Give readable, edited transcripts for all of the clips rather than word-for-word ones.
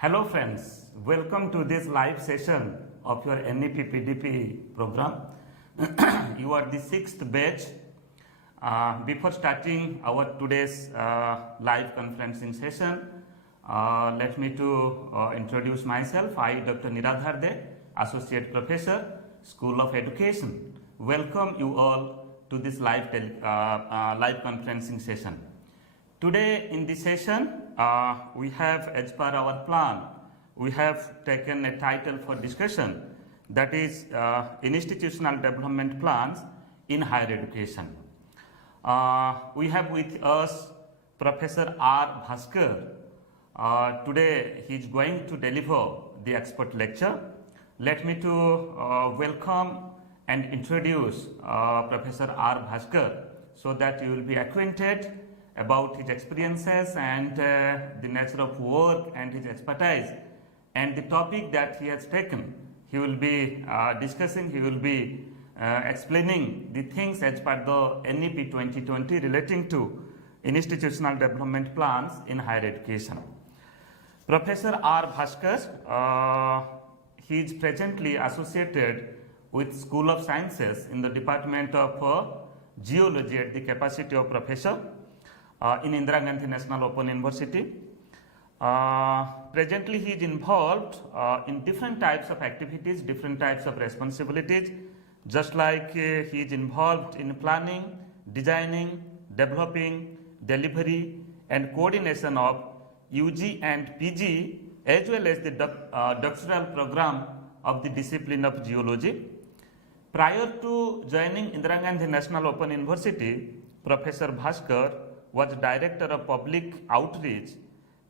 Hello friends, welcome to this live session of your NEP PDP program. You are the sixth batch. Before starting our today's live conferencing session, let me to introduce myself. I, Dr. Niradhar De, Associate Professor, School of Education. Welcome you all to this live conferencing session. Today in this session, we have, as per our plan, we have taken a title for discussion, that is Institutional Development Plans in Higher Education. We have with us Professor R. Bhaskar. Today he is going to deliver the expert lecture. Let me to welcome and introduce Professor R. Bhaskar so that you will be acquainted about his experiences and the nature of work and his expertise and the topic that he has taken. He will be discussing, he will be explaining the things as per the NEP 2020 relating to institutional development plans in higher education. Professor R. Bhaskar, he is presently associated with School of Sciences in the Department of Geology at the capacity of Professor in Indira Gandhi National Open University. Presently he is involved in different types of activities, different types of responsibilities, just like he is involved in planning, designing, developing, delivery and coordination of UG and PG as well as the doctoral program of the discipline of geology. Prior to joining Indira Gandhi National Open University, Professor Bhaskar was Director of Public Outreach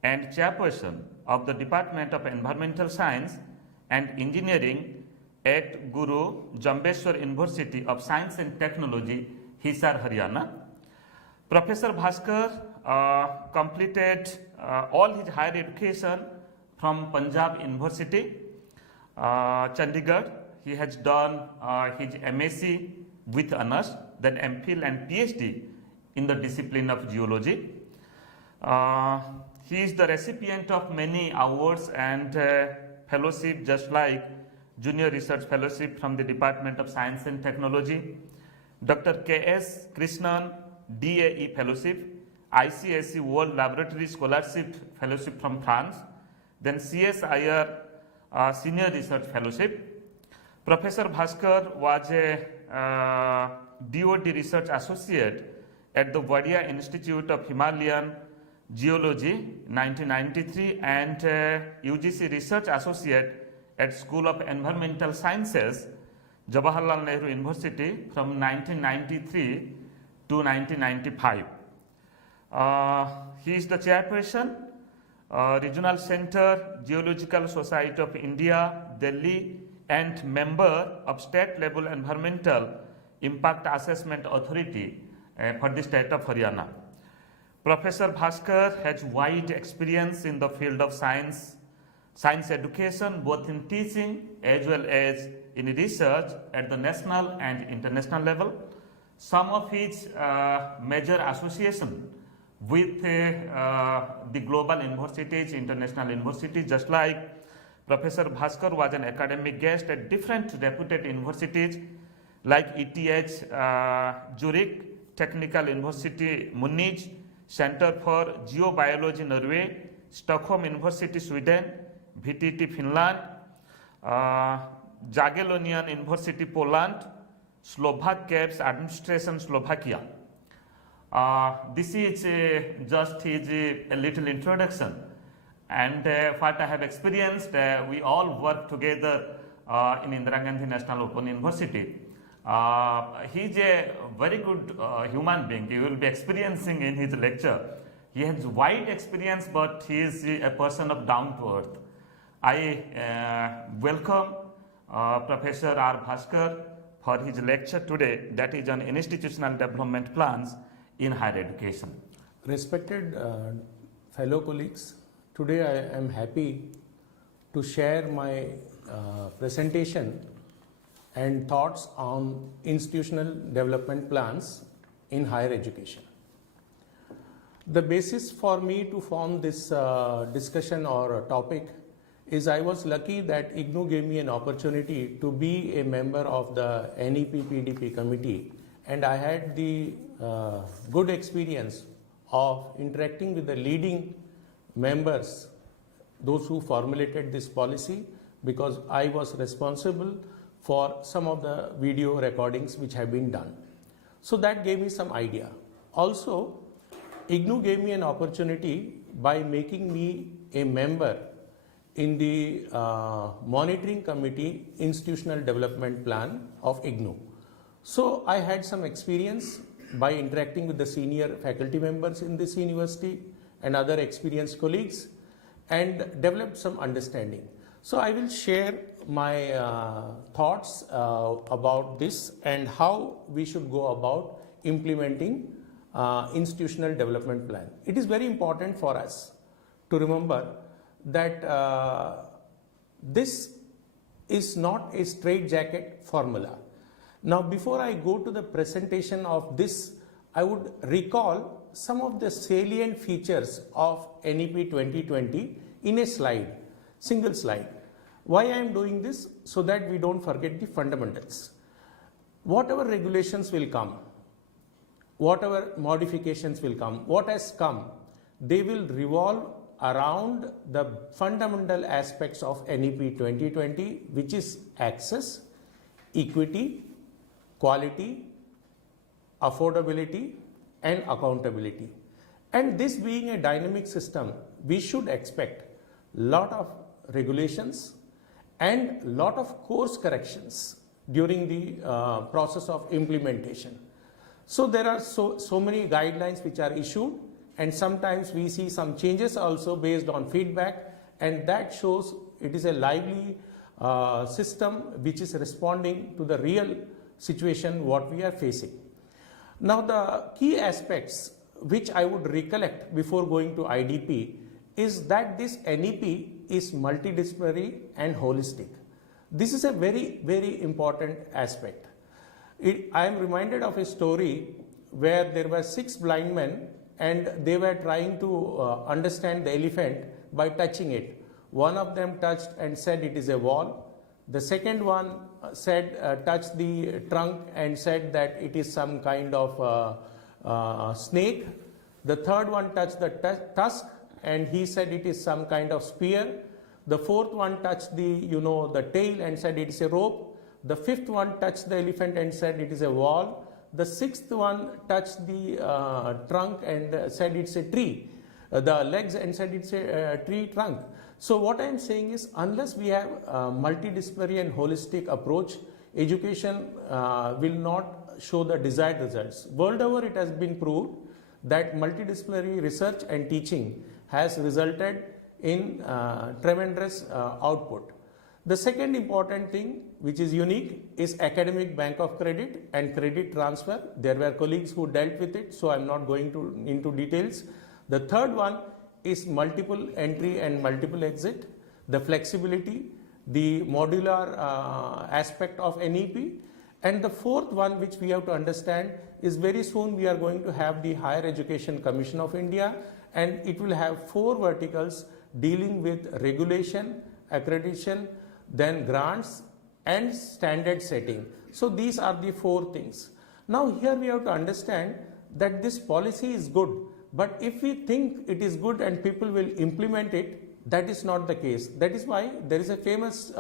and Chairperson of the Department of Environmental Science and Engineering at Guru Jambeshwar University of Science and Technology, Hisar, Haryana. Professor Bhaskar completed all his higher education from Punjab University, Chandigarh. He has done his MSc with honors, then MPhil and PhD in the discipline of geology. He is the recipient of many awards and fellowship, just like Junior Research Fellowship from the Department of Science and Technology, Dr. K.S. Krishnan DAE Fellowship, ICSC World Laboratory Scholarship Fellowship from France, then CSIR Senior Research Fellowship. Professor Bhaskar was a DoD Research Associate at the Wadia Institute of Himalayan Geology 1993 and UGC Research Associate at School of Environmental Sciences, Jawaharlal Nehru University from 1993 to 1995. He is the chairperson, Regional Center, Geological Society of India, Delhi, and member of State Level Environmental Impact Assessment Authority for the state of Haryana. Professor Bhaskar has wide experience in the field of science education, both in teaching as well as in research at the national and international level. Some of his major association with the global universities, international universities, just like Professor Bhaskar was an academic guest at different reputed universities like ETH Zurich, Technical University Munich, Center for Geobiology Norway, Stockholm University Sweden, VTT Finland, Jagiellonian University Poland, Slovak Caves Administration Slovakia. This is just a little introduction, and what I have experienced, we all work together in Indira Gandhi National Open University. He is a very good human being. You will be experiencing in his lecture. He has wide experience, but he is a person of down to earth. I welcome Professor R. Bhaskar for his lecture today, that is on institutional development plans in higher education. Respected fellow colleagues, today I am happy to share my presentation and thoughts on institutional development plans in higher education. The basis for me to form this discussion or topic is I was lucky that IGNOU gave me an opportunity to be a member of the NEP PDP committee, and I had the good experience of interacting with the leading members, those who formulated this policy, because I was responsible for some of the video recordings which have been done. So that gave me some idea. Also, IGNOU gave me an opportunity by making me a member in the monitoring committee institutional development plan of IGNOU. So I had some experience by interacting with the senior faculty members in this university and other experienced colleagues, and developed some understanding. So I will share my thoughts about this and how we should go about implementing institutional development plan. It is very important for us to remember that this is not a straitjacket formula. Now, before I go to the presentation of this, I would recall some of the salient features of NEP 2020 in a slide, single slide. Why I am doing this? So that we don't forget the fundamentals. Whatever regulations will come, whatever modifications will come, what has come, they will revolve around the fundamental aspects of NEP 2020, which is access, equity, quality, affordability, and accountability. And this being a dynamic system, we should expect lot of regulations and lot of course corrections during the process of implementation. So there are so many guidelines which are issued, and sometimes we see some changes also based on feedback, and that shows it is a lively system which is responding to the real situation what we are facing. Now, the key aspects which I would recollect before going to IDP is that this NEP is multidisciplinary and holistic. This is a very, very important aspect. I am reminded of a story where there were 6 blind men and they were trying to understand the elephant by touching it. One of them touched and said it is a wall. The second one said, touched the trunk and said that it is some kind of snake. The third one touched the tusk and he said it is some kind of spear. The fourth one touched the tail and said it is a rope. The fifth one touched the elephant and said it is a wall. The sixth one touched the trunk and said it's a tree. The legs and said it's a tree trunk. So what I am saying is, unless we have a multidisciplinary and holistic approach, education will not show the desired results. World over, it has been proved that multidisciplinary research and teaching has resulted in tremendous output. The second important thing which is unique is academic bank of credit and credit transfer. There were colleagues who dealt with it, so I am not going into details. The third one is multiple entry and multiple exit, the flexibility, the modular aspect of NEP, and the fourth one which we have to understand is very soon we are going to have the Higher Education Commission of India, and it will have 4 verticals dealing with regulation, accreditation, then grants and standard setting. So these are the 4 things. Now here we have to understand that this policy is good, but if we think it is good and people will implement it, that is not the case. That is why there is a famous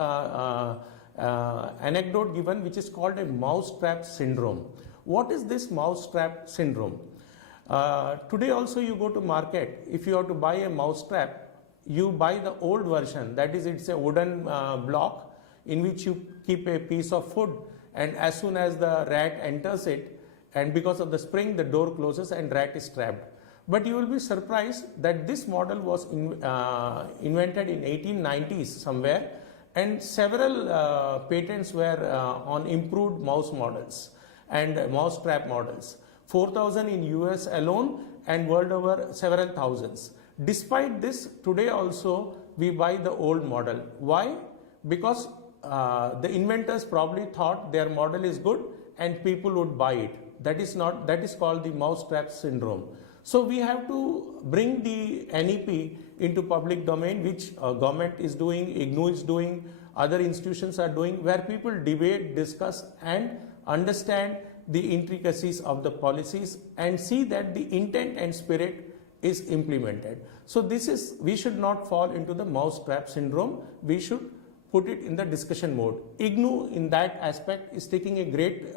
anecdote given which is called a mousetrap syndrome. What is this mousetrap syndrome? Today also you go to market, if you have to buy a mousetrap, you buy the old version, that is it's a wooden block in which you keep a piece of food, and as soon as the rat enters it, and because of the spring the door closes and rat is trapped. But you will be surprised that this model was invented in 1890s somewhere, and several patents were on improved mouse models and mouse trap models. 4,000 in US alone, and world over several thousands. Despite this, today also we buy the old model. Why? Because the inventors probably thought their model is good and people would buy it. that is called the mousetrap syndrome. So we have to bring the NEP into public domain, which government is doing, IGNOU is doing, other institutions are doing, where people debate, discuss and understand the intricacies of the policies and see that the intent and spirit is implemented. So we should not fall into the mousetrap syndrome. We should put it in the discussion mode. IGNOU in that aspect is taking a great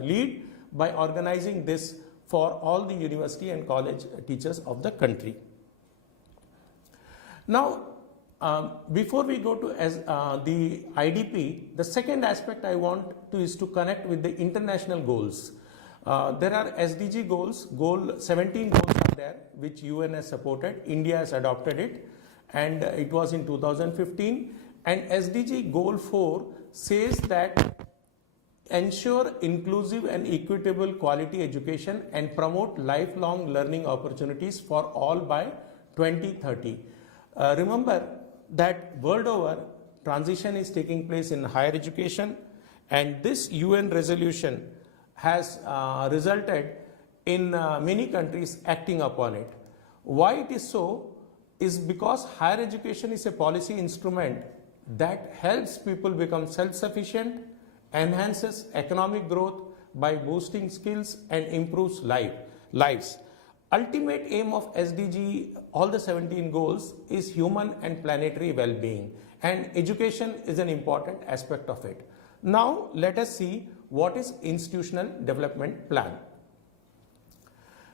lead by organizing this for all the university and college teachers of the country. Now, before we go to the IDP, the second aspect I want to is to connect with the international goals. There are SDG goals, 17 goals are there, which UN has supported, India has adopted it, and it was in 2015. And SDG goal 4 says that ensure inclusive and equitable quality education and promote lifelong learning opportunities for all by 2030. Remember that world over transition is taking place in higher education, and this UN resolution has resulted in many countries acting upon it. Why it is so is because higher education is a policy instrument that helps people become self-sufficient, enhances economic growth by boosting skills and improves lives. Ultimate aim of SDG, all the 17 goals, is human and planetary well-being, and education is an important aspect of it. Now let us see what is institutional development plan.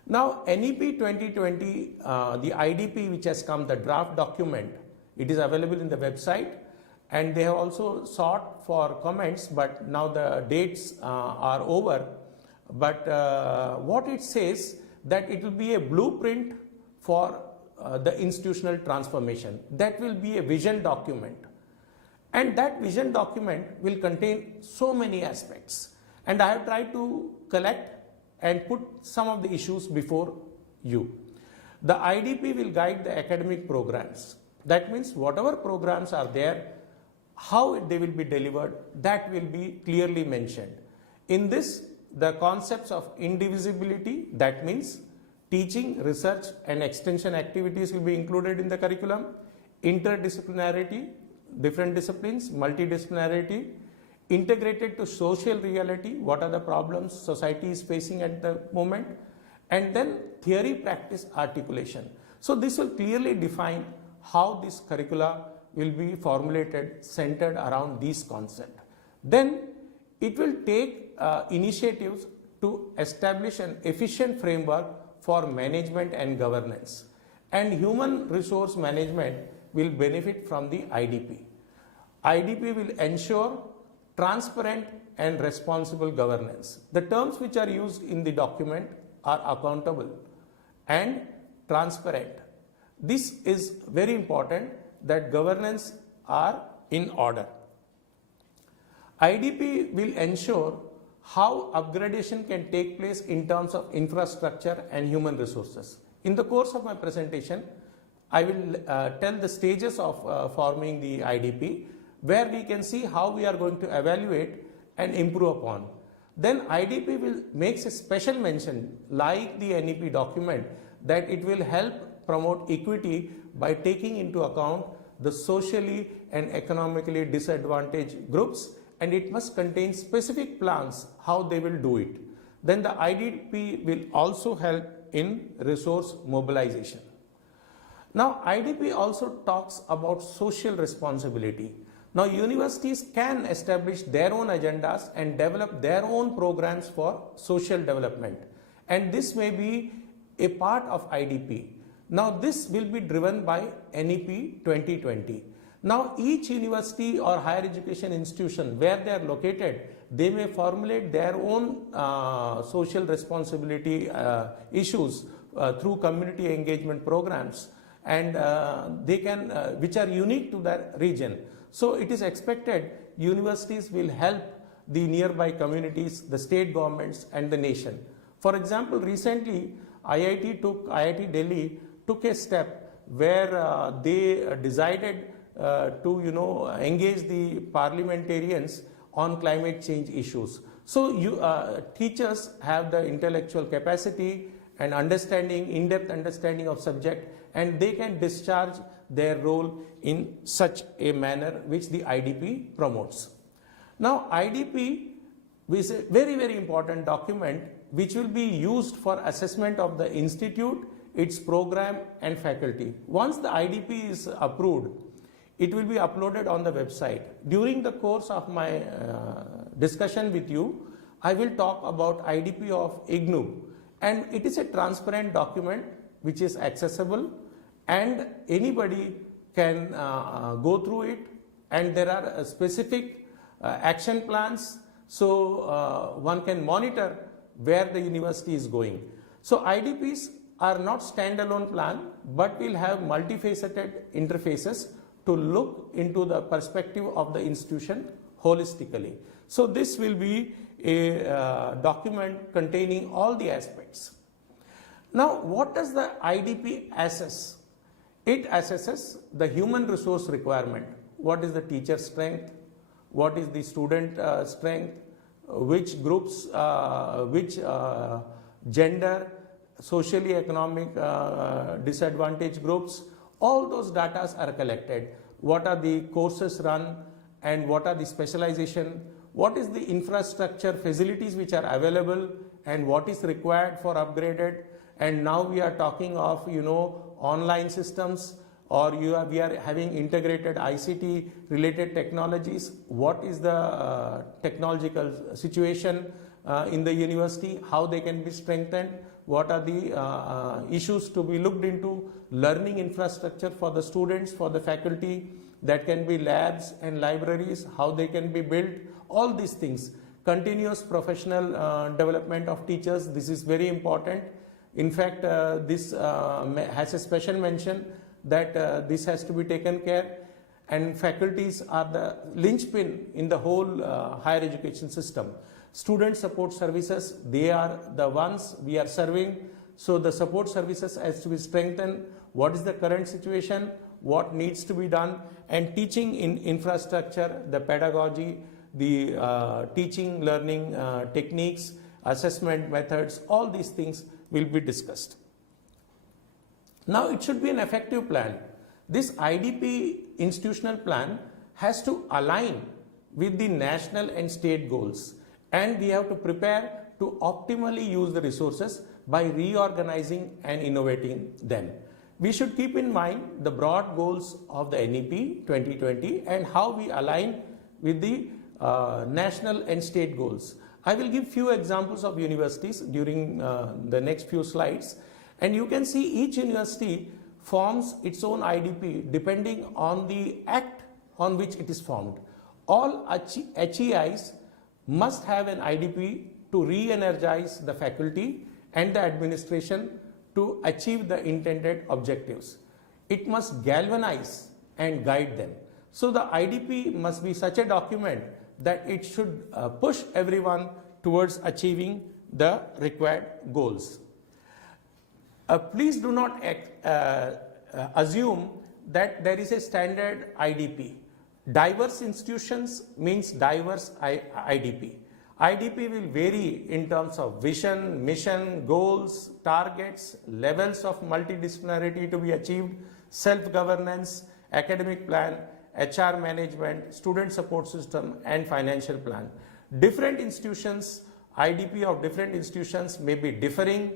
Now NEP 2020, the IDP which has come, the draft document, it is available in the website, and they have also sought for comments, but now the dates are over. But what it says, that it will be a blueprint for the institutional transformation. That will be a vision document, and that vision document will contain so many aspects, and I have tried to collect and put some of the issues before you. The IDP will guide the academic programs. That means whatever programs are there, how they will be delivered, that will be clearly mentioned. In this, the concepts of indivisibility, that means teaching, research and extension activities will be included in the curriculum. Interdisciplinarity, different disciplines, multidisciplinarity, integrated to social reality, what are the problems society is facing at the moment, and then theory practice articulation. So this will clearly define how this curricula will be formulated centered around these concepts. Then it will take initiatives to establish an efficient framework for management and governance, and human resource management will benefit from the IDP. IDP will ensure transparent and responsible governance. The terms which are used in the document are accountable and transparent. This is very important, that governance are in order. IDP will ensure how upgradation can take place in terms of infrastructure and human resources. In the course of my presentation, I will tell the stages of forming the IDP, where we can see how we are going to evaluate and improve upon. Then IDP will make a special mention, like the NEP document, that it will help promote equity by taking into account the socially and economically disadvantaged groups, and it must contain specific plans how they will do it. Then the IDP will also help in resource mobilization. Now IDP also talks about social responsibility. Now universities can establish their own agendas and develop their own programs for social development, and this may be a part of IDP. Now this will be driven by NEP 2020. Now each university or higher education institution where they are located, they may formulate their own social responsibility issues through community engagement programs, and they can which are unique to their region. So it is expected universities will help the nearby communities, the state governments and the nation. For example, recently IIT Delhi took a step where they decided to engage the parliamentarians on climate change issues. So teachers have the intellectual capacity and understanding, in-depth understanding of subject, and they can discharge their role in such a manner which the IDP promotes. Now, IDP is a very, very important document which will be used for assessment of the institute, its program and faculty. Once the IDP is approved, it will be uploaded on the website. During the course of my discussion with you, I will talk about IDP of IGNOU, and it is a transparent document which is accessible and anybody can go through it, and there are specific action plans, so one can monitor where the university is going. So IDPs are not standalone plan, but will have multifaceted interfaces to look into the perspective of the institution holistically. So this will be a document containing all the aspects. Now, what does the IDP assess? It assesses the human resource requirement. What is the teacher strength? What is the student strength? Which groups, which gender, socially economic disadvantaged groups, all those data are collected. What are the courses run and what are the specialization? What is the infrastructure facilities which are available and what is required for upgraded? And now we are talking of, online systems, or we are having integrated ICT related technologies. What is the technological situation in the university? How they can be strengthened? What are the issues to be looked into? Learning infrastructure for the students, for the faculty, that can be labs and libraries, how they can be built, all these things. Continuous professional development of teachers, this is very important. In fact, this has a special mention that this has to be taken care, and faculties are the linchpin in the whole higher education system. Student support services, they are the ones we are serving, so the support services has to be strengthened. What is the current situation, what needs to be done, and teaching in infrastructure, the pedagogy, the teaching learning techniques, assessment methods, all these things will be discussed. Now, it should be an effective plan. This IDP institutional plan has to align with the national and state goals, and we have to prepare to optimally use the resources by reorganizing and innovating them. We should keep in mind the broad goals of the NEP 2020 and how we align with the national and state goals. I will give few examples of universities during the next few slides, and you can see each university forms its own IDP depending on the act on which it is formed. All HEIs must have an IDP to re-energize the faculty and the administration to achieve the intended objectives. It must galvanize and guide them. So the IDP must be such a document that it should push everyone towards achieving the required goals. Please do not assume that there is a standard IDP. Diverse institutions means diverse IDP. IDP will vary in terms of vision, mission, goals, targets, levels of multidisciplinarity to be achieved, self-governance, academic plan, HR management, student support system, and financial plan. Different institutions, IDP of different institutions may be differing,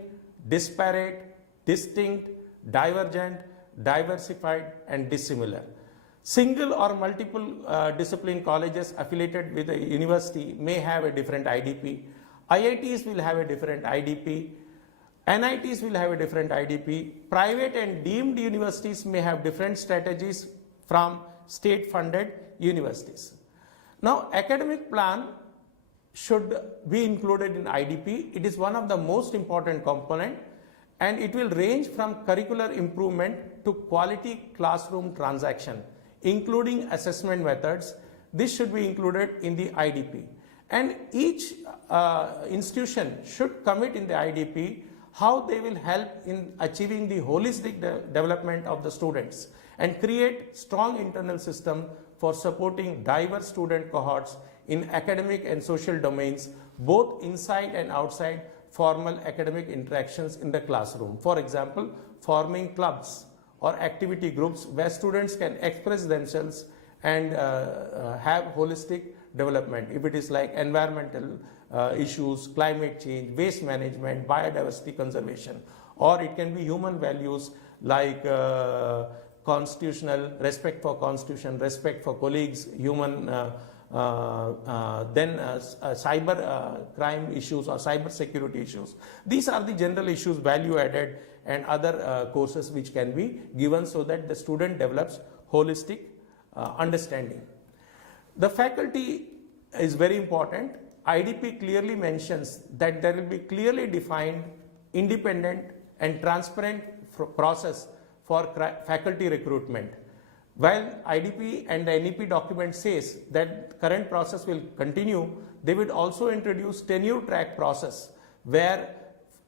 disparate, distinct, divergent, diversified, and dissimilar. Single or multiple discipline colleges affiliated with a university may have a different IDP. IITs will have a different IDP. NITs will have a different IDP. Private and deemed universities may have different strategies from state-funded universities. Now, academic plan should be included in IDP. It is one of the most important component, and it will range from curricular improvement to quality classroom transaction, including assessment methods. This should be included in the IDP. And each institution should commit in the IDP how they will help in achieving the holistic development of the students and create strong internal system for supporting diverse student cohorts in academic and social domains, both inside and outside formal academic interactions in the classroom. For example, forming clubs or activity groups where students can express themselves and have holistic development. If it is like environmental issues, climate change, waste management, biodiversity conservation, or it can be human values like constitutional, respect for constitution, respect for colleagues, human cyber crime issues or cyber security issues. These are the general issues, value added and other courses which can be given so that the student develops holistic understanding. The faculty is very important. IDP clearly mentions that there will be clearly defined, independent and transparent process for faculty recruitment. While IDP and the NEP document says that current process will continue, they would also introduce tenure track process where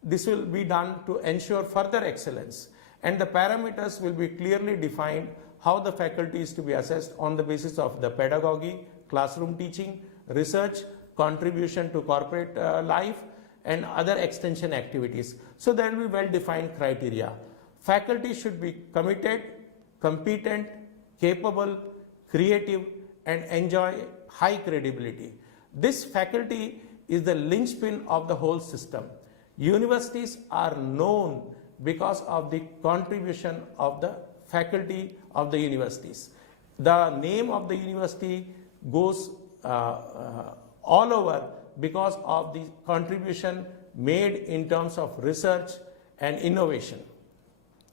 this will be done to ensure further excellence, and the parameters will be clearly defined how the faculty is to be assessed on the basis of the pedagogy, classroom teaching, research, contribution to corporate life and other extension activities. So there will be well-defined criteria. Faculty should be committed, competent, capable, creative and enjoy high credibility. This faculty is the linchpin of the whole system. Universities are known because of the contribution of the faculty of the universities. The name of the university goes all over because of the contribution made in terms of research and innovation.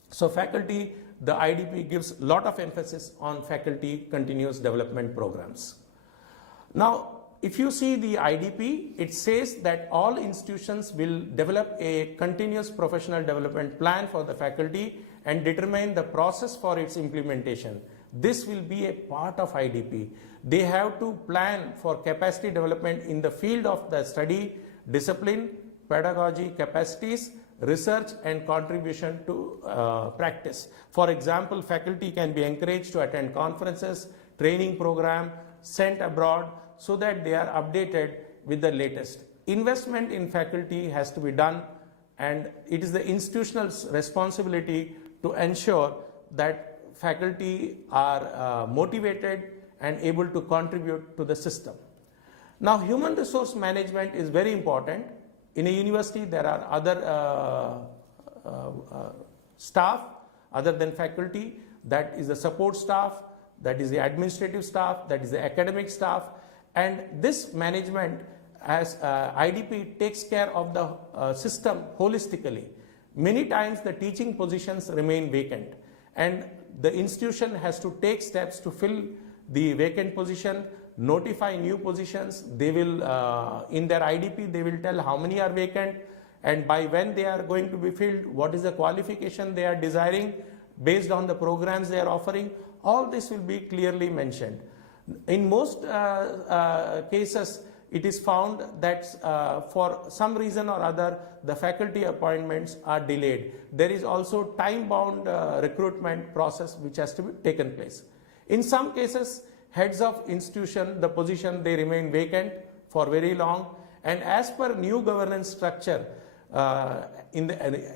So faculty, the IDP gives a lot of emphasis on faculty continuous development programs. Now, if you see the IDP, it says that all institutions will develop a continuous professional development plan for the faculty and determine the process for its implementation. This will be a part of IDP. They have to plan for capacity development in the field of the study, discipline, pedagogy, capacities, research and contribution to practice. For example, faculty can be encouraged to attend conferences, training program, sent abroad so that they are updated with the latest. Investment in faculty has to be done, and it is the institutional's responsibility to ensure that faculty are motivated and able to contribute to the system. Now, human resource management is very important. In a university, there are other staff other than faculty. That is the support staff, that is the administrative staff, that is the academic staff, and this management as IDP takes care of the system holistically. Many times the teaching positions remain vacant and the institution has to take steps to fill the vacant position, notify new positions. They will, in their IDP, they will tell how many are vacant and by when they are going to be filled, what is the qualification they are desiring based on the programs they are offering. All this will be clearly mentioned. In most cases, it is found that for some reason or other, the faculty appointments are delayed. There is also time-bound recruitment process which has to be taken place. In some cases, heads of institution, the position, they remain vacant for very long, and as per new governance structure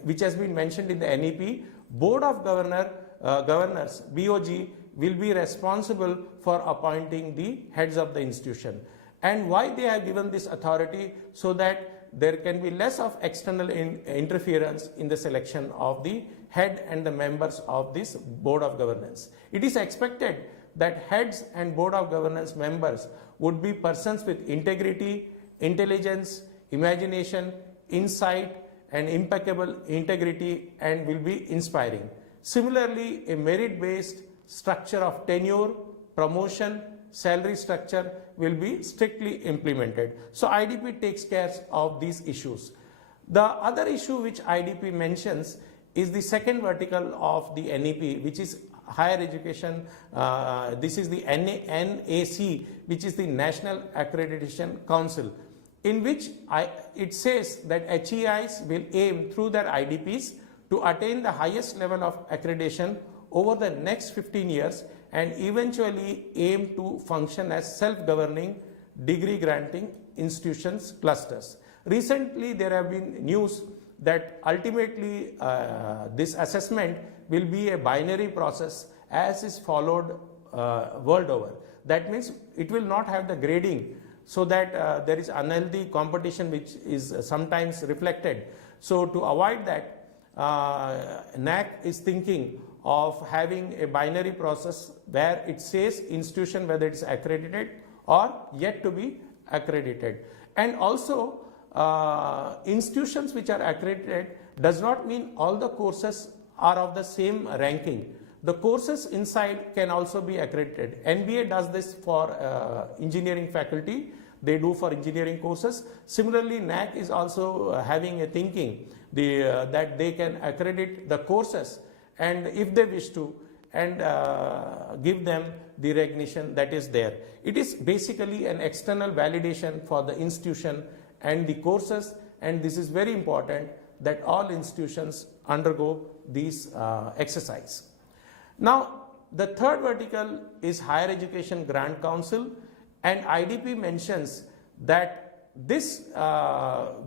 which has been mentioned in the NEP, Board of Governors, BOG, will be responsible for appointing the heads of the institution. And why they have given this authority? So that there can be less of external interference in the selection of the head and the members of this Board of Governance. It is expected that heads and Board of Governance members would be persons with integrity, intelligence, imagination, insight and impeccable integrity, and will be inspiring. Similarly, a merit-based structure of tenure, promotion, salary structure will be strictly implemented. So IDP takes care of these issues. The other issue which IDP mentions is the second vertical of the NEP, which is higher education. This is the NAC, which is the National Accreditation Council, in which it says that HEIs will aim through their IDPs to attain the highest level of accreditation over the next 15 years and eventually aim to function as self-governing, degree granting institutions clusters. Recently, there have been news that ultimately this assessment will be a binary process as is followed world over. That means it will not have the grading, so that there is unhealthy competition which is sometimes reflected. So to avoid that, NAC is thinking of having a binary process where it says institution whether it is accredited or yet to be accredited. And also institutions which are accredited does not mean all the courses are of the same ranking. The courses inside can also be accredited. NBA does this for engineering faculty. They do for engineering courses. Similarly, NAC is also having a thinking that they can accredit the courses, and if they wish to, and give them the recognition that is there. It is basically an external validation for the institution and the courses, and this is very important that all institutions undergo these exercise. Now, the third vertical is Higher Education Grant Council, and IDP mentions that this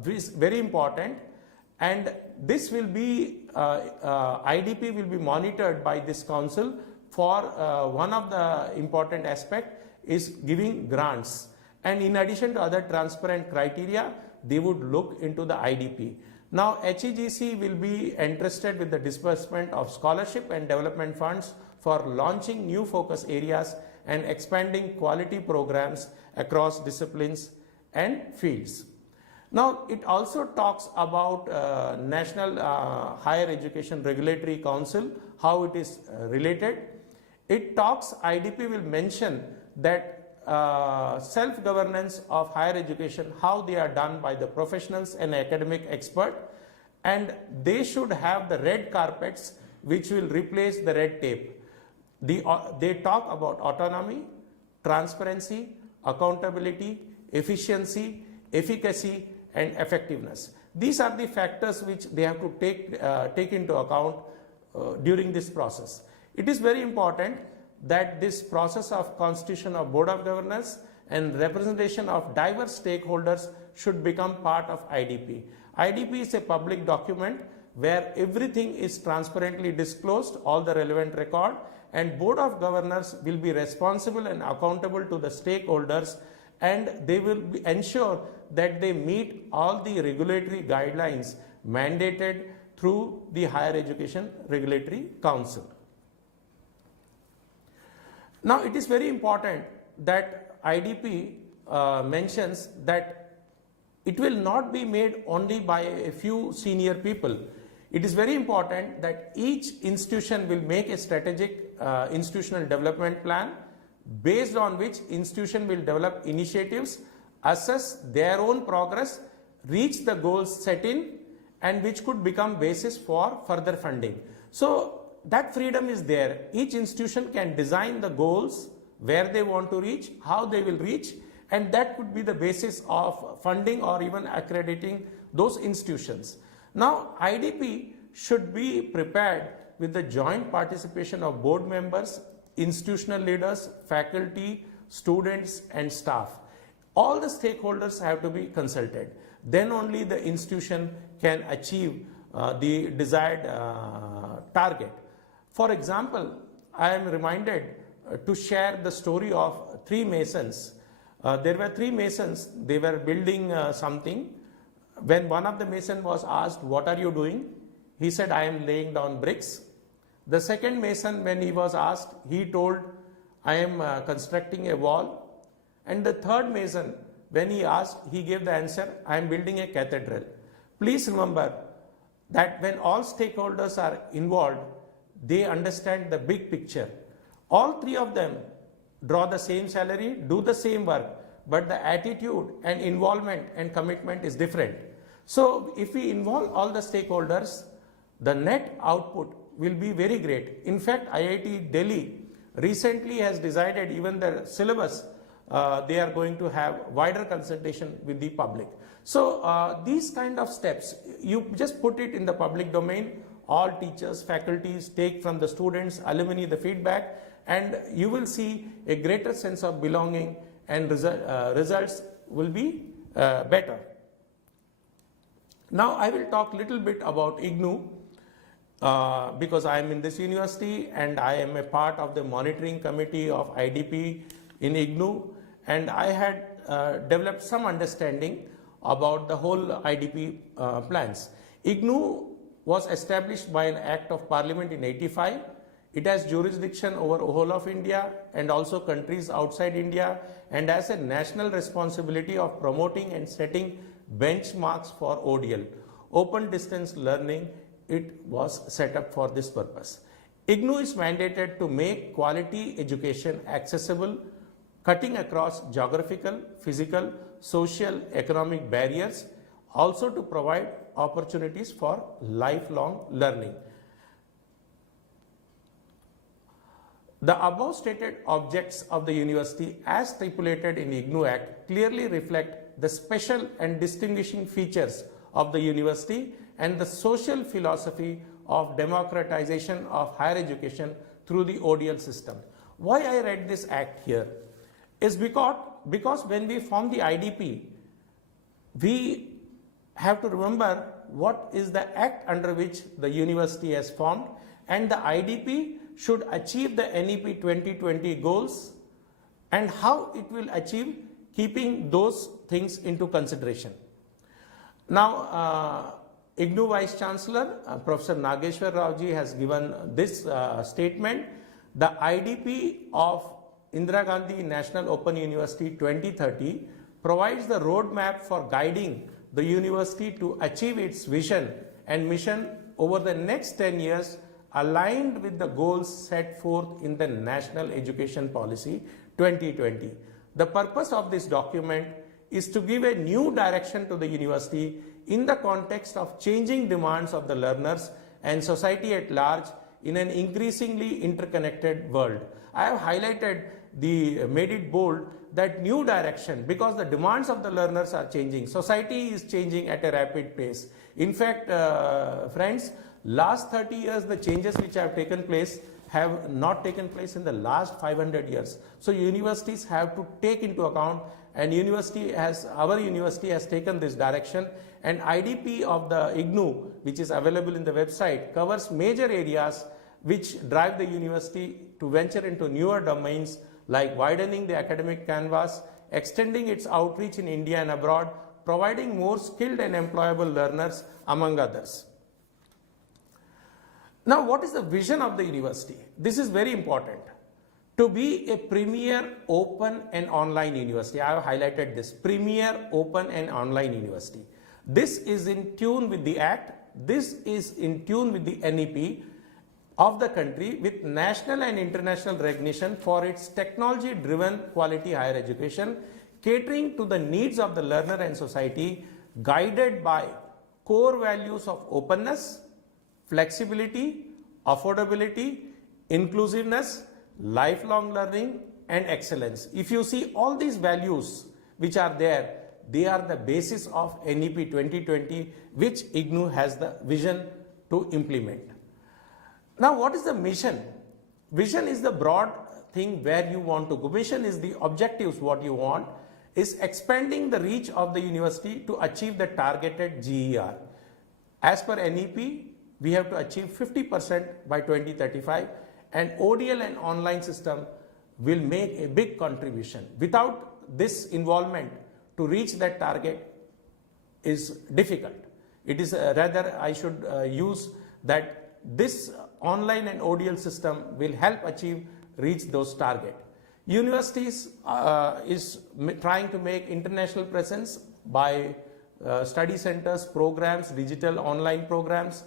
is very important, and this will be IDP will be monitored by this council for one of the important aspect is giving grants, and in addition to other transparent criteria, they would look into the IDP. Now, HEGC will be entrusted with the disbursement of scholarship and development funds for launching new focus areas and expanding quality programs across disciplines and fields. Now, it also talks about National Higher Education Regulatory Council, how it is related. It talks, IDP will mention that self-governance of higher education, how they are done by the professionals and academic expert, and they should have the red carpets which will replace the red tape. They talk about autonomy, transparency, accountability, efficiency, efficacy, and effectiveness. These are the factors which they have to take into account during this process. It is very important that this process of constitution of Board of Governors and representation of diverse stakeholders should become part of IDP. IDP is a public document where everything is transparently disclosed, all the relevant record, and Board of Governors will be responsible and accountable to the stakeholders, and they will ensure that they meet all the regulatory guidelines mandated through the Higher Education Regulatory Council. Now, it is very important that IDP mentions that it will not be made only by a few senior people. It is very important that each institution will make a strategic institutional development plan based on which institution will develop initiatives, assess their own progress, reach the goals set in, and which could become basis for further funding. So that freedom is there. Each institution can design the goals, where they want to reach, how they will reach, and that could be the basis of funding or even accrediting those institutions. Now, IDP should be prepared with the joint participation of board members, institutional leaders, faculty, students, and staff. All the stakeholders have to be consulted. Then only the institution can achieve the desired target. For example, I am reminded to share the story of three masons. There were three masons, they were building something. When one of the mason was asked, "What are you doing?" He said, "I am laying down bricks." The second mason, when he was asked, he told, "I am constructing a wall." And the third mason, when he asked, he gave the answer, "I am building a cathedral." Please remember that when all stakeholders are involved, they understand the big picture. All three of them draw the same salary, do the same work, but the attitude and involvement and commitment is different. So if we involve all the stakeholders, the net output will be very great. In fact, IIT Delhi recently has decided even the syllabus, they are going to have wider consultation with the public. So these kind of steps, you just put it in the public domain, all teachers, faculties take from the students, alumni the feedback, and you will see a greater sense of belonging and results will be better. Now I will talk little bit about IGNOU because I am in this university and I am a part of the monitoring committee of IDP in IGNOU, and I had developed some understanding about the whole IDP plans. IGNOU was established by an Act of Parliament in 85. It has jurisdiction over whole of India and also countries outside India, and has a national responsibility of promoting and setting benchmarks for ODL, open distance learning. It was set up for this purpose. IGNOU is mandated to make quality education accessible, cutting across geographical, physical, social, economic barriers, also to provide opportunities for lifelong learning. The above stated objects of the university as stipulated in IGNOU Act clearly reflect the special and distinguishing features of the university and the social philosophy of democratization of higher education through the ODL system. Why I read this act here is because when we form the IDP, we have to remember what is the act under which the university has formed, and the IDP should achieve the NEP 2020 goals and how it will achieve, keeping those things into consideration. Now, IGNOU Vice Chancellor, Professor Nageshwar Rao ji has given this statement. The IDP of Indira Gandhi National Open University 2030 provides the roadmap for guiding the university to achieve its vision and mission over the next 10 years, aligned with the goals set forth in the National Education Policy 2020. The purpose of this document is to give a new direction to the university in the context of changing demands of the learners and society at large in an increasingly interconnected world. I have made it bold, that new direction, because the demands of the learners are changing. Society is changing at a rapid pace. In fact, friends, last 30 years, the changes which have taken place have not taken place in the last 500 years. So universities have to take into account, and our university has taken this direction, and IDP of the IGNOU, which is available in the website, covers major areas which drive the university to venture into newer domains like widening the academic canvas, extending its outreach in India and abroad, providing more skilled and employable learners, among others. Now, what is the vision of the university? This is very important. To be a premier open and online university. I have highlighted this, premier open and online university. This is in tune with the Act. This is in tune with the NEP of the country, with national and international recognition for its technology-driven quality higher education, catering to the needs of the learner and society, guided by core values of openness, flexibility, affordability, inclusiveness, lifelong learning, and excellence. If you see all these values which are there, they are the basis of NEP 2020, which IGNOU has the vision to implement. Now, what is the mission? Vision is the broad thing where you want to go. Mission is the objectives, what you want, is expanding the reach of the university to achieve the targeted GER. As per NEP, we have to achieve 50% by 2035, and ODL and online system will make a big contribution. Without this involvement, to reach that target is difficult. It is rather, I should use that this online and ODL system will help reach those targets. Universities is trying to make international presence by study centers, programs, digital online programs.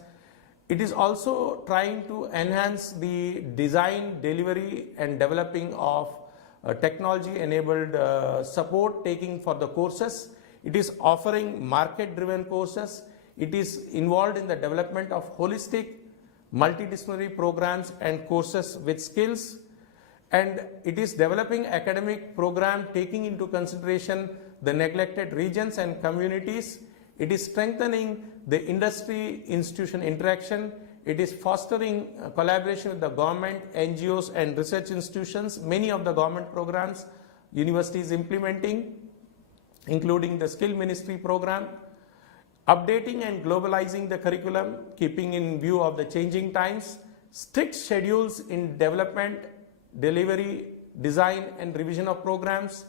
It is also trying to enhance the design, delivery, and developing of technology-enabled support taking for the courses. It is offering market-driven courses. It is involved in the development of holistic, multidisciplinary programs and courses with skills. And it is developing academic program taking into consideration the neglected regions and communities. It is strengthening the industry-institution interaction. It is fostering collaboration with the government, NGOs, and research institutions. Many of the government programs university is implementing, including the skill ministry program, updating and globalizing the curriculum, keeping in view of the changing times, strict schedules in development, delivery, design and revision of programs,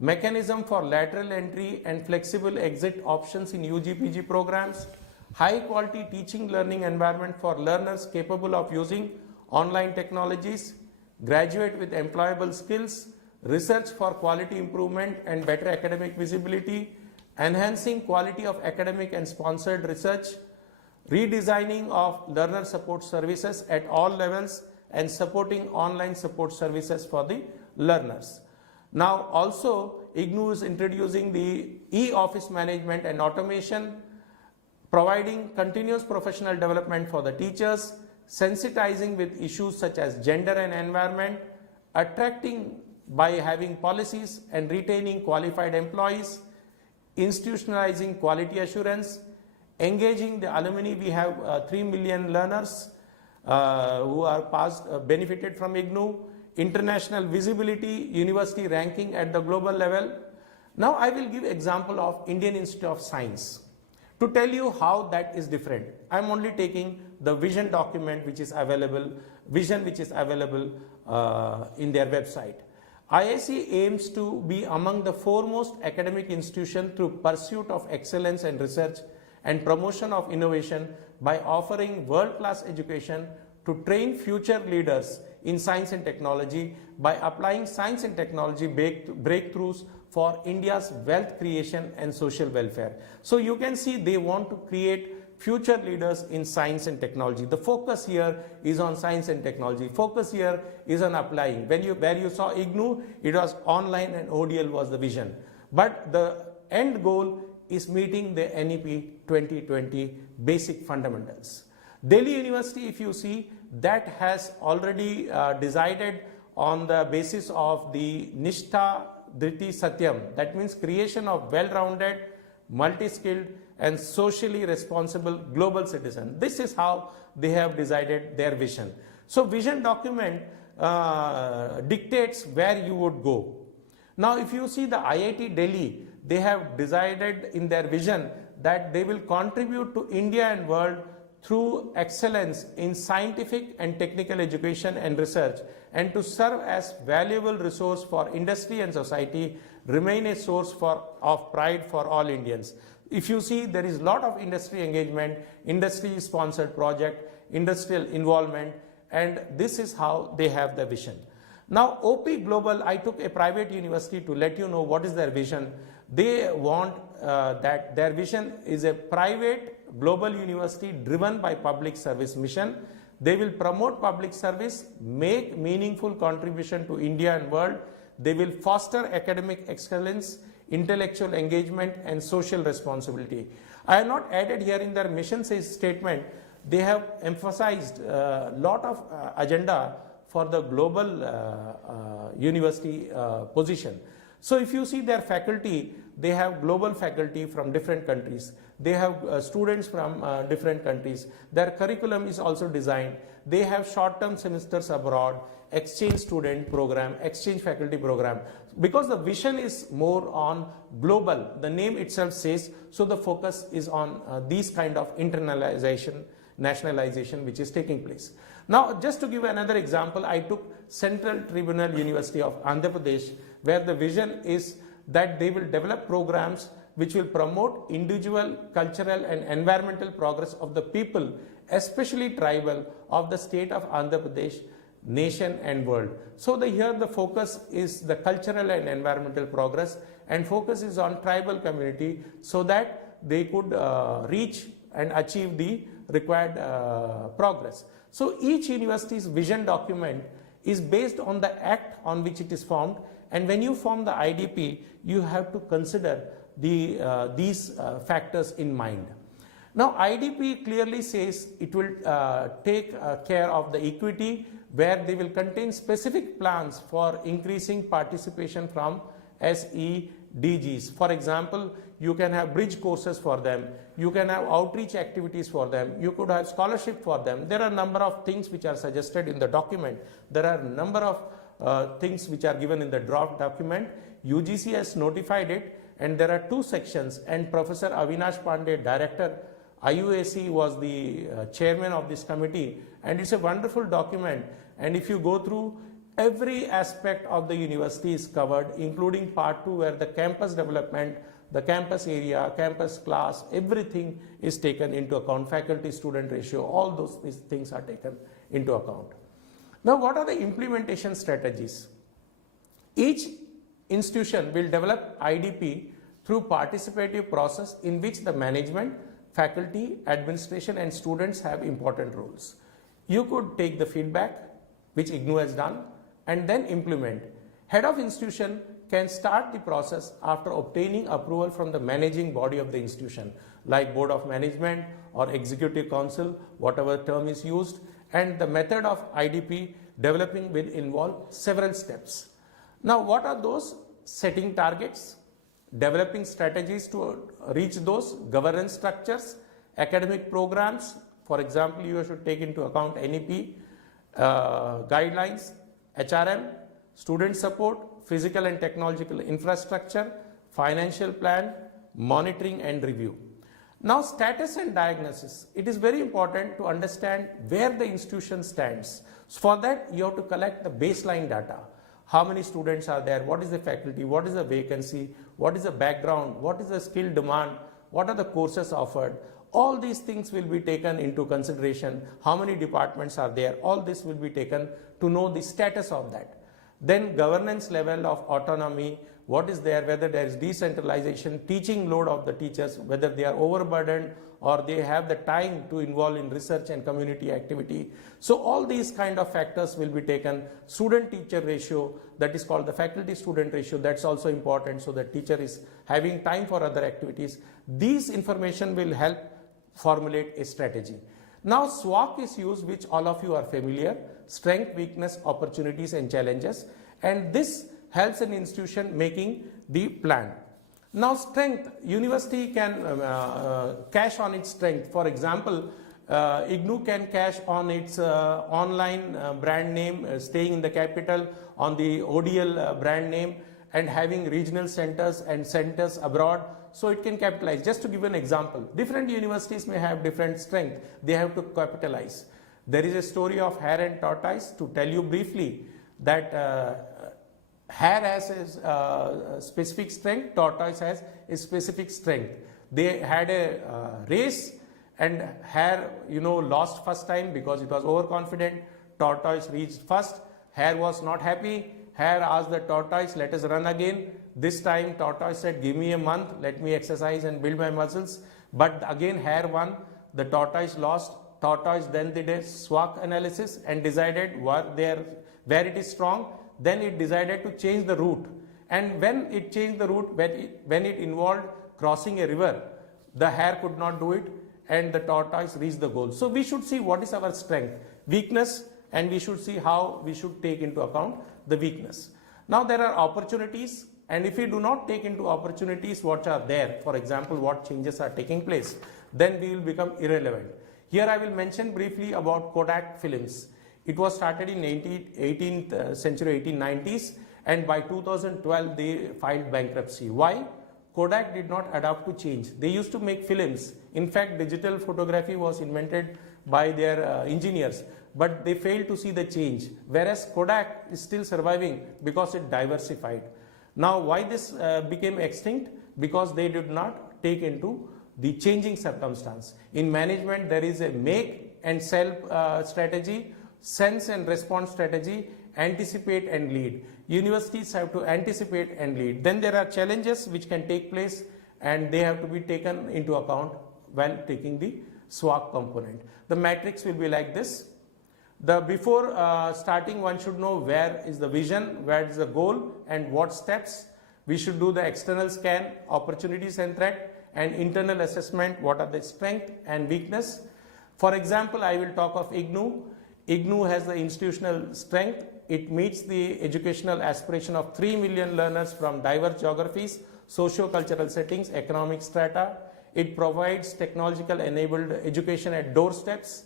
mechanism for lateral entry and flexible exit options in UG/PG programs, high quality teaching learning environment for learners capable of using online technologies, graduate with employable skills, research for quality improvement and better academic visibility, enhancing quality of academic and sponsored research, redesigning of learner support services at all levels and supporting online support services for the learners. Now also IGNOU is introducing the e-office management and automation, providing continuous professional development for the teachers, sensitizing with issues such as gender and environment, attracting by having policies and retaining qualified employees, institutionalizing quality assurance, engaging the alumni. We have 3 million learners who are benefited from IGNOU, international visibility, university ranking at the global level. Now I will give example of Indian Institute of Science to tell you how that is different. I am only taking the vision document which is available, in their website. IIC aims to be among the foremost academic institution through pursuit of excellence and research and promotion of innovation by offering world-class education to train future leaders in science and technology by applying science and technology breakthroughs for India's wealth creation and social welfare. So you can see they want to create future leaders in science and technology. The focus here is on science and technology. Focus here is on applying. Where you saw IGNOU, it was online and ODL was the vision. But the end goal is meeting the NEP 2020 basic fundamentals. Delhi University, if you see, that has already decided on the basis of the Nishtha Dhriti Satyam. That means creation of well-rounded, multi-skilled and socially responsible global citizen. This is how they have decided their vision. So vision document dictates where you would go. Now if you see the IIT Delhi, they have decided in their vision that they will contribute to India and world through excellence in scientific and technical education and research, and to serve as valuable resource for industry and society, remain a source of pride for all Indians. If you see, there is a lot of industry engagement, industry sponsored project, industrial involvement, and this is how they have the vision. Now OP Global, I took a private university to let you know what is their vision. They want that their vision is a private global university driven by public service mission. They will promote public service, make meaningful contribution to India and world. They will foster academic excellence, intellectual engagement and social responsibility. I have not added here in their mission statement, they have emphasized a lot of agenda for the global university position. So if you see their faculty, they have global faculty from different countries. They have students from different countries. Their curriculum is also designed. They have short-term semesters abroad, exchange student program, exchange faculty program. Because the vision is more on global, the name itself says, so the focus is on these kind of internalization, nationalization which is taking place. Now just to give another example, I took Central Tribunal University of Andhra Pradesh, where the vision is that they will develop programs which will promote individual, cultural and environmental progress of the people, especially tribal, of the state of Andhra Pradesh, nation and world. So here the focus is the cultural and environmental progress, and focus is on tribal community so that they could reach and achieve the required progress. So each university's vision document is based on the act on which it is formed, and when you form the IDP, you have to consider these factors in mind. Now IDP clearly says it will take care of the equity, where they will contain specific plans for increasing participation from SEDGs. For example, you can have bridge courses for them, you can have outreach activities for them, you could have scholarship for them. There are a number of things which are suggested in the document. There are a number of things which are given in the draft document. UGC has notified it, and there are 2 sections, and Professor Avinash Pandey, Director, IUAC, was the chairman of this committee, and it's a wonderful document. And if you go through, every aspect of the university is covered, including part 2 where the campus development, the campus area, campus class, everything is taken into account, faculty student ratio, all these things are taken into account. Now what are the implementation strategies? Each institution will develop IDP through participative process in which the management, faculty, administration and students have important roles. You could take the feedback, which IGNOU has done, and then implement. Head of institution can start the process after obtaining approval from the managing body of the institution, like Board of Management or Executive Council, whatever term is used, and the method of IDP developing will involve several steps. Now, what are those? Setting targets, developing strategies to reach those, governance structures, academic programs. For example, you should take into account NEP, guidelines, HRM, student support, physical and technological infrastructure, financial plan, monitoring and review. Now, status and diagnosis. It is very important to understand where the institution stands. So for that, you have to collect the baseline data. How many students are there? What is the faculty? What is the vacancy? What is the background? What is the skill demand? What are the courses offered? All these things will be taken into consideration. How many departments are there? All this will be taken to know the status of that. Then governance level of autonomy, what is there, whether there is decentralization, teaching load of the teachers, whether they are overburdened or they have the time to involve in research and community activity. So all these kind of factors will be taken. Student teacher ratio, that is called the faculty student ratio, that's also important, so the teacher is having time for other activities. These information will help formulate a strategy. Now SWOT is used, which all of you are familiar: strength, weakness, opportunities and challenges, and this helps an institution making the plan. Now strength, university can cash on its strength. For example, IGNOU can cash on its online brand name, staying in the capital, on the ODL brand name, and having regional centers and centers abroad, so it can capitalize. Just to give an example, different universities may have different strength, they have to capitalize. There is a story of hare and tortoise. To tell you briefly that hare has a specific strength, tortoise has a specific strength. They had a race, and hare lost first time because it was overconfident. Tortoise reached first. Hare was not happy. Hare asked the tortoise, let us run again. This time tortoise said, give me a month, let me exercise and build my muscles. But again hare won, the tortoise lost. Tortoise then did a SWOT analysis and decided where it is strong. Then it decided to change the route. And when it changed the route, when it involved crossing a river, the hare could not do it and the tortoise reached the goal. So we should see what is our strength, weakness, and we should see how we should take into account the weakness. Now there are opportunities, and if we do not take into opportunities what are there, for example, what changes are taking place, then we will become irrelevant. Here I will mention briefly about Kodak films. It was started in 18th century, 1890s, and by 2012 they filed bankruptcy. Why? Kodak did not adapt to change. They used to make films. In fact, digital photography was invented by their engineers, but they failed to see the change. Whereas Kodak is still surviving because it diversified. Now, why this became extinct? Because they did not take into the changing circumstance. In management, there is a make and sell strategy, sense and response strategy, anticipate and lead. Universities have to anticipate and lead. Then there are challenges which can take place, and they have to be taken into account while taking the SWOT component. The matrix will be like this. Before starting, one should know where is the vision, where is the goal, and what steps. We should do the external scan, opportunities and threat, and internal assessment, what are the strength and weakness. For example, I will talk of IGNOU. IGNOU has the institutional strength. It meets the educational aspiration of 3 million learners from diverse geographies, socio-cultural settings, economic strata. It provides technological enabled education at doorsteps.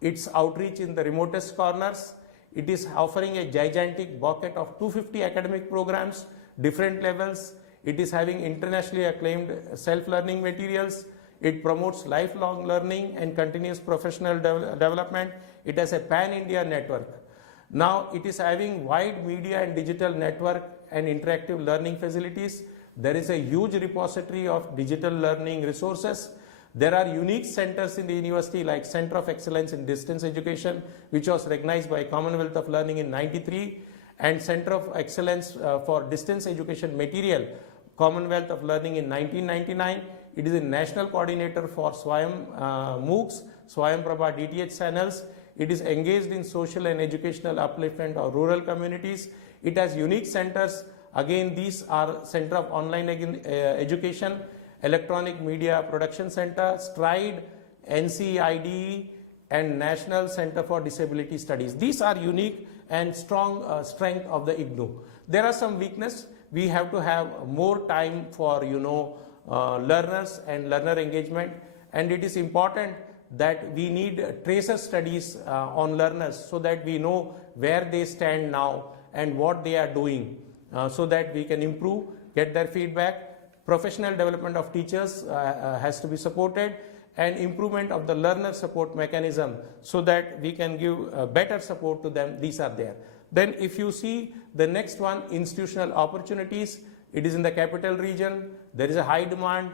Its outreach in the remotest corners. It is offering a gigantic bucket of 250 academic programs, different levels. It is having internationally acclaimed self-learning materials. It promotes lifelong learning and continuous professional development. It has a pan-India network. Now it is having wide media and digital network and interactive learning facilities. There is a huge repository of digital learning resources. There are unique centers in the university like Center of Excellence in Distance Education, which was recognized by Commonwealth of Learning in &93, and Center of Excellence for Distance Education Material, Commonwealth of Learning in 1999. It is a national coordinator for Swayam MOOCs, Swayam Prabha DTH channels. It is engaged in social and educational upliftment of rural communities. It has unique centers. Again, these are Center of Online Education, Electronic Media Production Center, STRIDE, NCIDE, and National Center for Disability Studies. These are unique and strong strength of the IGNOU. There are some weakness. We have to have more time for learners and learner engagement, and it is important that we need tracer studies on learners so that we know where they stand now and what they are doing, so that we can improve, get their feedback. Professional development of teachers has to be supported, and improvement of the learner support mechanism so that we can give better support to them. These are there. Then if you see the next one, institutional opportunities, it is in the capital region. There is a high demand,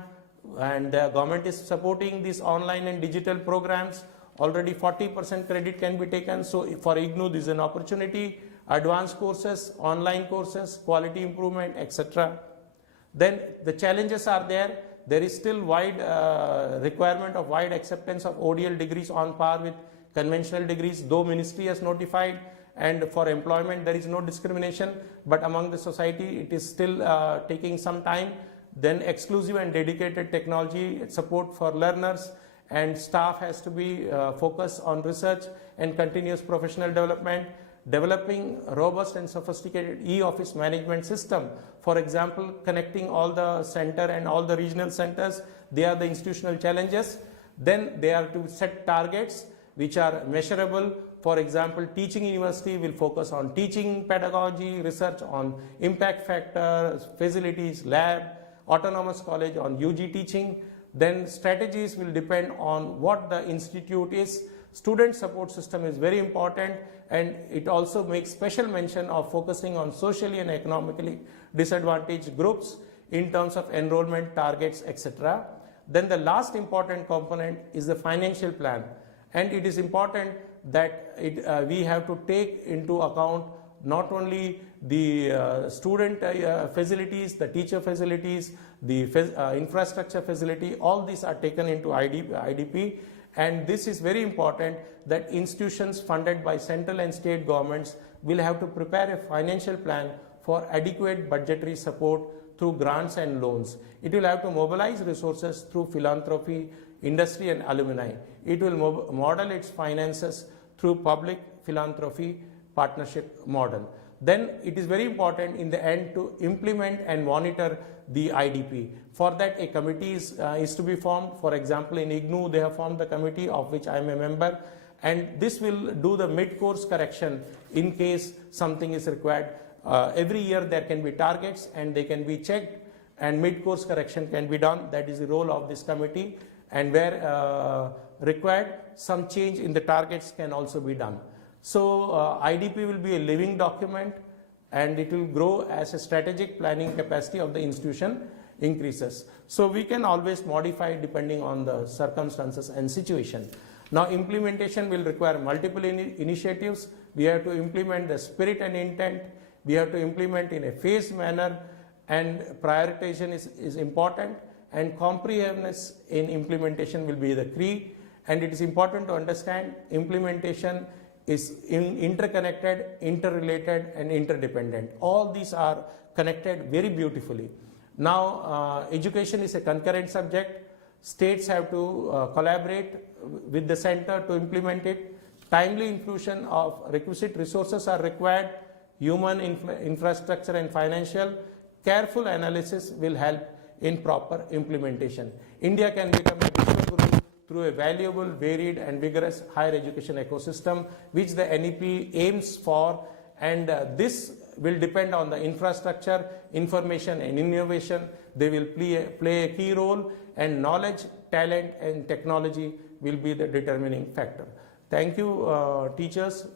and the government is supporting these online and digital programs. Already 40% credit can be taken. So for IGNOU, this is an opportunity. Advanced courses, online courses, quality improvement, etc. Then the challenges are there. There is still wide requirement of wide acceptance of ODL degrees on par with conventional degrees, though ministry has notified, and for employment there is no discrimination, but among the society it is still taking some time. Then exclusive and dedicated technology support for learners, and staff has to be focused on research and continuous professional development. Developing robust and sophisticated e-office management system, for example, connecting all the center and all the regional centers. They are the institutional challenges. Then they are to set targets which are measurable. For example, teaching university will focus on teaching pedagogy, research on impact factors, facilities, lab, autonomous college on UG teaching. Then strategies will depend on what the institute is. Student support system is very important, and it also makes special mention of focusing on socially and economically disadvantaged groups in terms of enrollment targets, etc. Then the last important component is the financial plan, and it is important that we have to take into account not only the student facilities, the teacher facilities, the infrastructure facility, all these are taken into IDP. And this is very important that institutions funded by central and state governments will have to prepare a financial plan for adequate budgetary support through grants and loans. It will have to mobilize resources through philanthropy, industry and alumni. It will model its finances through public philanthropy partnership model. Then it is very important in the end to implement and monitor the IDP. For that, a committee is to be formed. For example, in IGNOU, they have formed the committee of which I am a member, and this will do the mid-course correction in case something is required. Every year there can be targets and they can be checked, and mid-course correction can be done. That is the role of this committee, and where required, some change in the targets can also be done. So IDP will be a living document, and it will grow as a strategic planning capacity of the institution increases. So we can always modify depending on the circumstances and situation. Now implementation will require multiple initiatives. We have to implement the spirit and intent. We have to implement in a phased manner, and prioritization is important, and comprehensiveness in implementation will be the key. And it is important to understand implementation is interconnected, interrelated and interdependent. All these are connected very beautifully. Now education is a concurrent subject. States have to collaborate with the center to implement it. Timely infusion of requisite resources are required. Human, infrastructure and financial. Careful analysis will help in proper implementation. India can become a Vishwaguru through a valuable, varied and vigorous higher education ecosystem which the NEP aims for, and this will depend on the infrastructure, information and innovation. They will play a key role, and knowledge, talent and technology will be the determining factor. Thank you, teachers.